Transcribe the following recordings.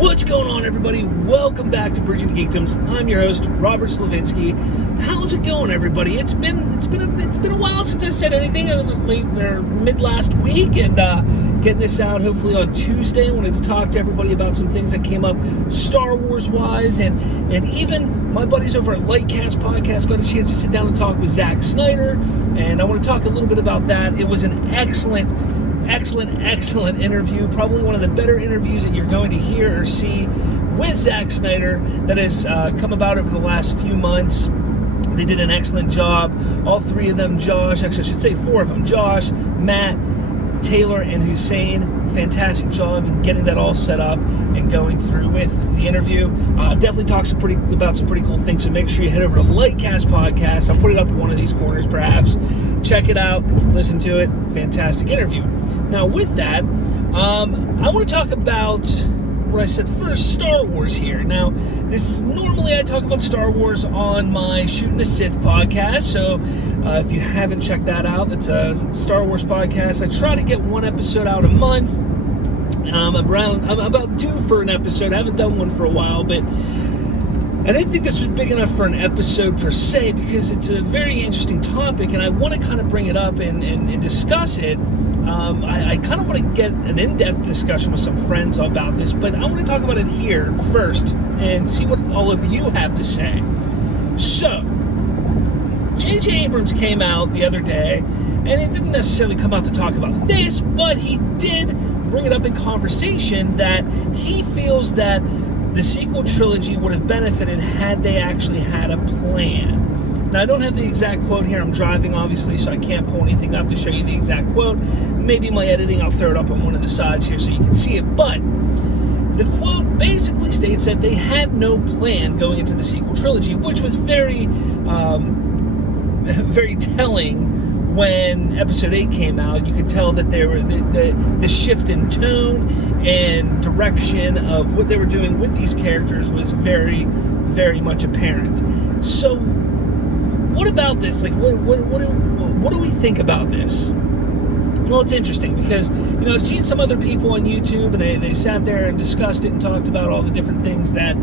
What's going on, everybody? Welcome back to Bridging Geekdoms. I'm your host, Robert Slavinsky. How's it going, everybody? It's been a while since I said anything. Mid last week, and getting this out hopefully on Tuesday. I wanted to talk to everybody about some things that came up Star Wars wise, and even my buddies over at Lightcast Podcast got a chance to sit down and talk with Zack Snyder, and I want to talk a little bit about that. It was an excellent interview, probably one of the better interviews that you're going to hear or see with Zack Snyder that has come about over the last few months. They did an excellent job. All three of them, Josh, actually I should say four of them, Josh, Matt, Taylor, and Hussein, fantastic job in getting that all set up and going through with the interview. Definitely talks about some pretty cool things, so make sure you head over to Lightcast Podcast. I'll put it up in one of these corners perhaps. Check it out, listen to it, fantastic interview. Now with that, I want to talk about what I said first, Star Wars here. Now, normally I talk about Star Wars on my Shooting the Sith podcast, so if you haven't checked that out, it's a Star Wars podcast. I try to get one episode out a month. I'm about due for an episode. I haven't done one for a while, but I didn't think this was big enough for an episode per se, because it's a very interesting topic, and I want to kind of bring it up and discuss it. I kind of want to get an in-depth discussion with some friends about this, but I want to talk about it here first and see what all of you have to say. So, J.J. Abrams came out the other day, and it didn't necessarily come out to talk about this, but he did bring it up in conversation that he feels that the sequel trilogy would have benefited had they actually had a plan. Now, I don't have the exact quote here. I'm driving, obviously, so I can't pull anything up to show you the exact quote. Maybe my editing, I'll throw it up on one of the sides here so you can see it. But the quote basically states that they had no plan going into the sequel trilogy, which was very, very telling when Episode 8 came out. You could tell that there were the shift in tone and direction of what they were doing with these characters was very, very much apparent. So, what about this? Like, what do we think about this? Well, it's interesting because, I've seen some other people on YouTube, and they sat there and discussed it and talked about all the different things that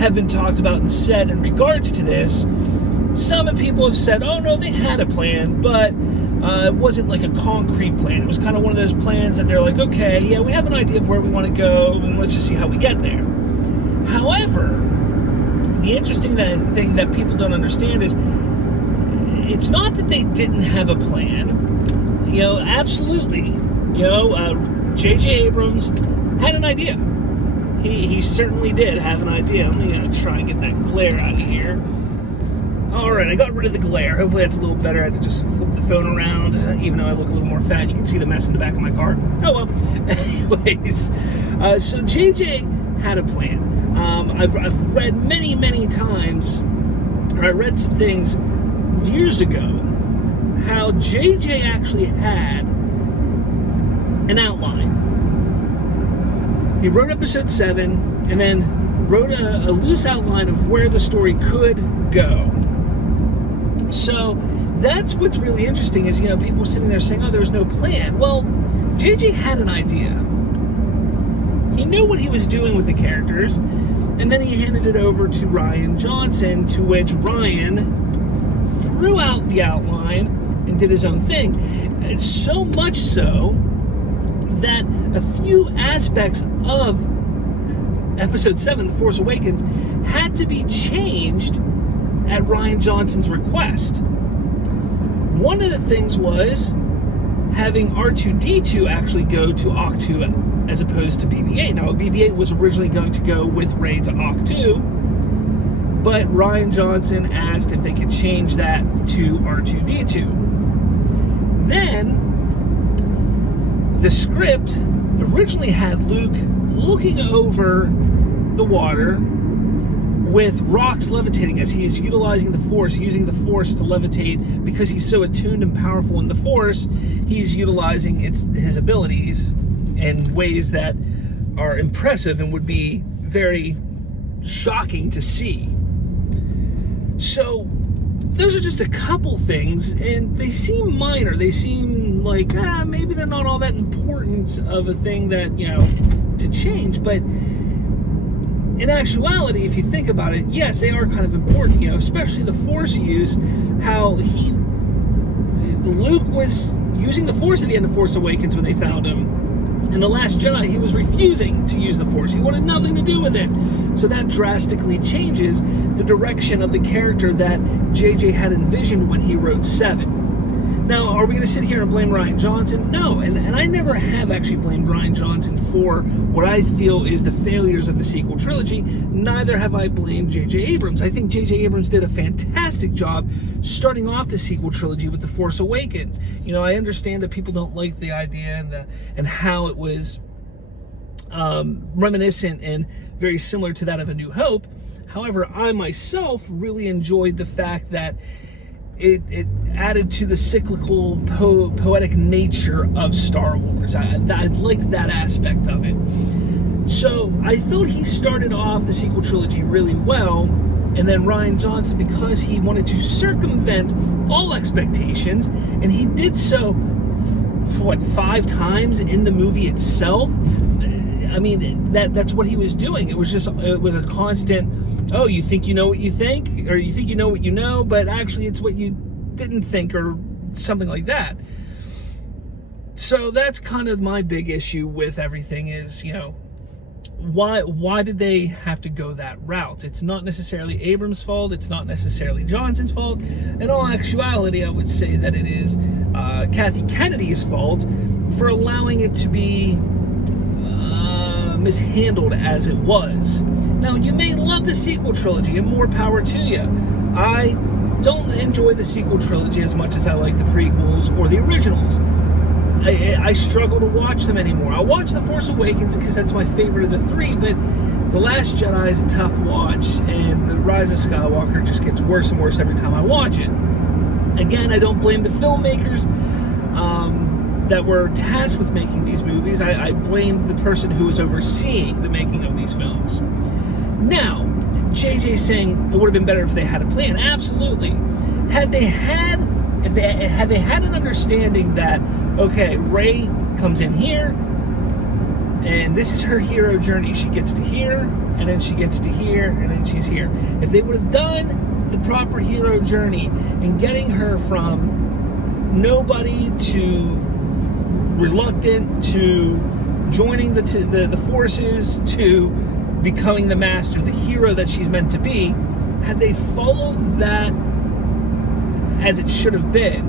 have been talked about and said in regards to this. Some people have said, oh, no, they had a plan, but it wasn't like a concrete plan. It was kind of one of those plans that they're like, okay, yeah, we have an idea of where we want to go, and let's just see how we get there. However, the interesting thing that people don't understand is it's not that they didn't have a plan. Absolutely. J.J. Abrams had an idea. He certainly did have an idea. I'm going to try and get that glare out of here. Alright, I got rid of the glare. Hopefully that's a little better. I had to just flip the phone around, even though I look a little more fat. You can see the mess in the back of my car. Oh well. Anyways, so J.J. had a plan. I've read many times, or I read some things years ago, how J.J. actually had an outline. He wrote Episode 7, and then wrote a loose outline of where the story could go. So that's what's really interesting is, people sitting there saying, oh, there was no plan. Well, J.J. had an idea. He knew what he was doing with the characters, and then he handed it over to Rian Johnson, to which Ryan threw out the outline and did his own thing. And so much so that a few aspects of Episode 7, The Force Awakens, had to be changed at Rian Johnson's request. One of the things was having R2-D2 actually go to Ahch-To as opposed to BB-8. Now, BB-8 was originally going to go with Rey to Ahch-To, but Rian Johnson asked if they could change that to R2-D2. Then, the script originally had Luke looking over the water with rocks levitating as he is utilizing the Force, using the Force to levitate. Because he's so attuned and powerful in the Force, he's utilizing his abilities in ways that are impressive and would be very shocking to see. So, those are just a couple things, and they seem minor. They seem like, maybe they're not all that important of a thing that, to change, but in actuality, if you think about it, yes, they are kind of important, especially the Force use, how Luke was using the Force at the end of Force Awakens when they found him. In The Last Jedi, he was refusing to use the Force. He wanted nothing to do with it. So that drastically changes the direction of the character that JJ had envisioned when he wrote 7. Now, are we going to sit here and blame Rian Johnson? No, and I never have actually blamed Rian Johnson for what I feel is the failures of the sequel trilogy. Neither have I blamed J.J. Abrams. I think J.J. Abrams did a fantastic job starting off the sequel trilogy with The Force Awakens. I understand that people don't like the idea and how it was reminiscent and very similar to that of A New Hope. However, I myself really enjoyed the fact that it added to the cyclical, poetic nature of Star Wars. I liked that aspect of it. So I thought he started off the sequel trilogy really well, and then Rian Johnson, because he wanted to circumvent all expectations, and he did so, 5 times in the movie itself. I mean, that's what he was doing. It was a constant, oh, you think you know what you think, or you think you know what you know, but actually it's what you didn't think, or something like that. So that's kind of my big issue with everything is, why did they have to go that route? It's not necessarily Abrams' fault. It's not necessarily Johnson's fault. In all actuality, I would say that it is Kathy Kennedy's fault for allowing it to be mishandled as it was. Now, you may love the sequel trilogy, and more power to you. I don't enjoy the sequel trilogy as much as I like the prequels or the originals. I struggle to watch them anymore. I'll watch The Force Awakens because that's my favorite of the 3, but The Last Jedi is a tough watch, and The Rise of Skywalker just gets worse and worse every time I watch it. Again, I don't blame the filmmakers that were tasked with making these movies. I blame the person who was overseeing the making of these films. Now, JJ saying it would have been better if they had a plan. Absolutely. Had they had an understanding that, okay, Rey comes in here, and this is her hero journey. She gets to here, and then she gets to here, and then she's here. If they would have done the proper hero journey and getting her from nobody to reluctant to joining the forces to becoming the master, the hero that she's meant to be, had they followed that as it should have been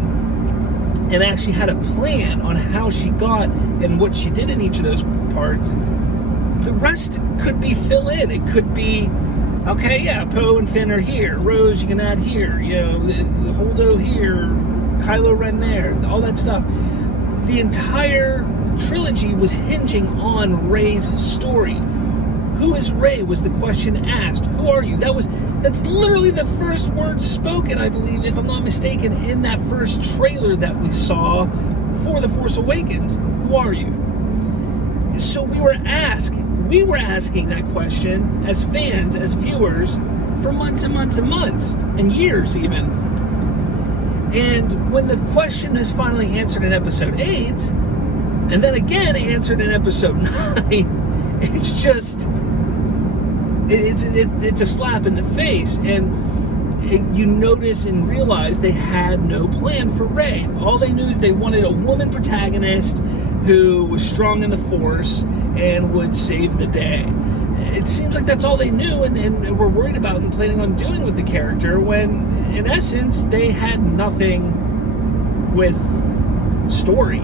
and actually had a plan on how she got and what she did in each of those parts, the rest could be fill in. It could be, okay, yeah, Poe and Finn are here, Rose you can add here, the Holdo here, Kylo Ren there, all that stuff. The entire trilogy was hinging on Rey's story. Who is Rey was the question asked. Who are you? That's literally the first word spoken, I believe, if I'm not mistaken, in that first trailer that we saw for The Force Awakens. Who are you? So we were asking that question as fans, as viewers, for months and months and months, and years even. And when the question is finally answered in episode 8, and then again answered in episode 9, it's just, it's a slap in the face. And you notice and realize they had no plan for Rey. All they knew is they wanted a woman protagonist who was strong in the Force and would save the day. It seems like that's all they knew and were worried about and planning on doing with the character, when in essence they had nothing with story.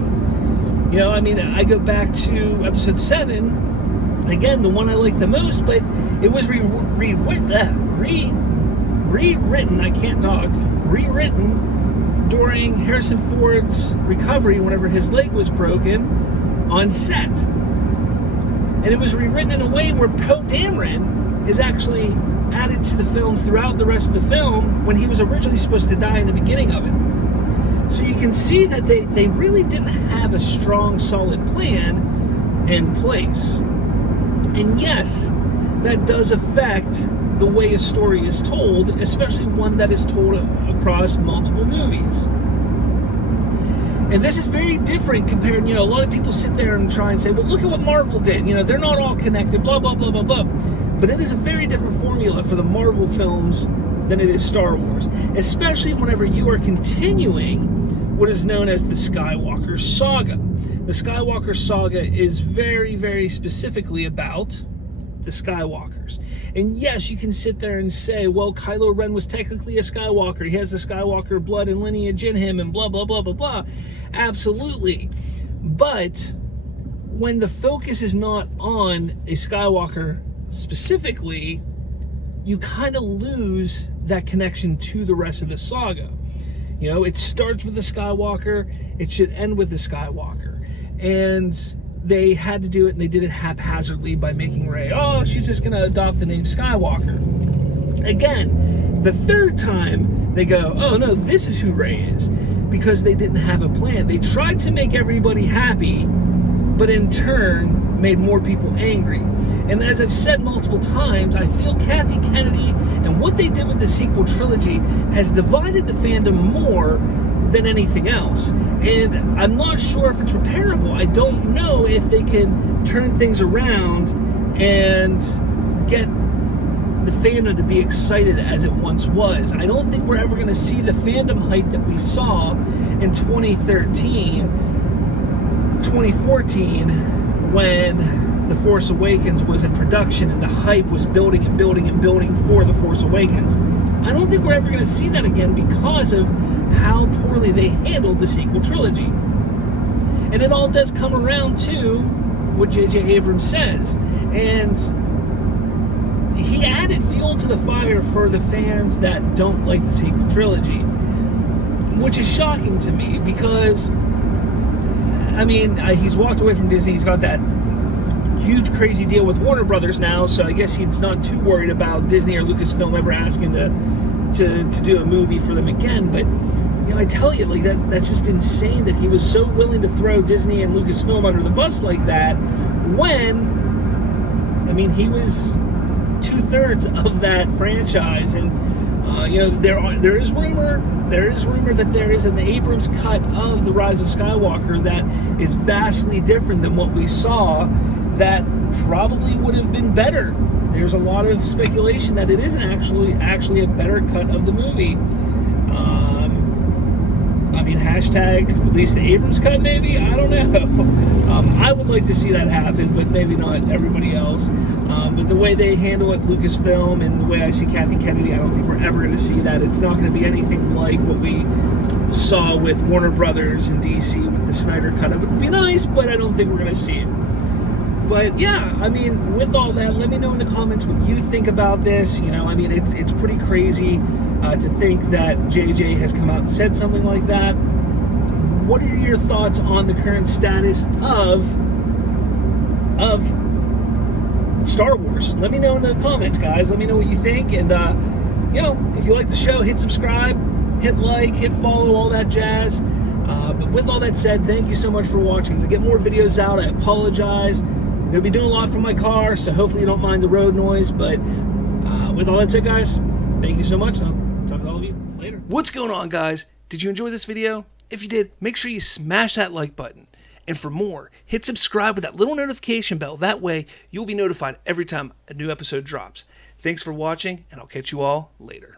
I go back to episode 7, again, the one I like the most, but it was rewritten, during Harrison Ford's recovery whenever his leg was broken on set. And it was rewritten in a way where Poe Dameron is actually added to the film throughout the rest of the film when he was originally supposed to die in the beginning of it. So you can see that they really didn't have a strong, solid plan in place. And yes, that does affect the way a story is told, especially one that is told across multiple movies. And this is very different compared, a lot of people sit there and try and say, well, look at what Marvel did. They're not all connected, blah, blah, blah, blah, blah. But it is a very different formula for the Marvel films than it is Star Wars, especially whenever you are continuing what is known as the Skywalker Saga. The Skywalker Saga is very, very specifically about the Skywalkers. And yes, you can sit there and say, well, Kylo Ren was technically a Skywalker. He has the Skywalker blood and lineage in him and blah, blah, blah, blah, blah. Absolutely. But when the focus is not on a Skywalker specifically, you kind of lose that connection to the rest of the saga. It starts with the Skywalker, it should end with the Skywalker. And they had to do it, and they did it haphazardly by making Rey, she's just going to adopt the name Skywalker. Again, the third time they go, oh no, this is who Rey is, because they didn't have a plan. They tried to make everybody happy, but in turn made more people angry. And as I've said multiple times, I feel Kathy Kennedy and what they did with the sequel trilogy has divided the fandom more than anything else. And I'm not sure if it's repairable. I don't know if they can turn things around and get the fandom to be excited as it once was. I don't think we're ever going to see the fandom hype that we saw in 2014 when The Force Awakens was in production and the hype was building and building and building for The Force Awakens. I don't think we're ever going to see that again because of how poorly they handled the sequel trilogy. And it all does come around to what J.J. Abrams says. And he added fuel to the fire for the fans that don't like the sequel trilogy, which is shocking to me because, he's walked away from Disney. He's got that huge, crazy deal with Warner Brothers now, so I guess he's not too worried about Disney or Lucasfilm ever asking to do a movie for them again. But I tell you, that's just insane that he was so willing to throw Disney and Lucasfilm under the bus like that when, he was 2/3 of that franchise. And there is rumor that there is an Abrams cut of The Rise of Skywalker that is vastly different than what we saw, that probably would have been better. There's a lot of speculation that it isn't actually a better cut of the movie. Hashtag release the Abrams cut, maybe? I don't know. I would like to see that happen, but maybe not everybody else. But the way they handle it, Lucasfilm, and the way I see Kathy Kennedy, I don't think we're ever going to see that. It's not going to be anything like what we saw with Warner Brothers and DC with the Snyder cut. It would be nice, but I don't think we're going to see it. But yeah, with all that, let me know in the comments what you think about this. It's pretty crazy to think that JJ has come out and said something like that. What are your thoughts on the current status of Star Wars? Let me know in the comments, guys. Let me know what you think. And if you like the show, hit subscribe, hit like, hit follow, all that jazz. But with all that said, thank you so much for watching. To get more videos out, I apologize. I'm going to be doing a lot from my car, so hopefully you don't mind the road noise. But with all that said, guys, thank you so much. I'll talk to all of you later. What's going on, guys? Did you enjoy this video? If you did, make sure you smash that like button. And for more, hit subscribe with that little notification bell. That way, you'll be notified every time a new episode drops. Thanks for watching, and I'll catch you all later.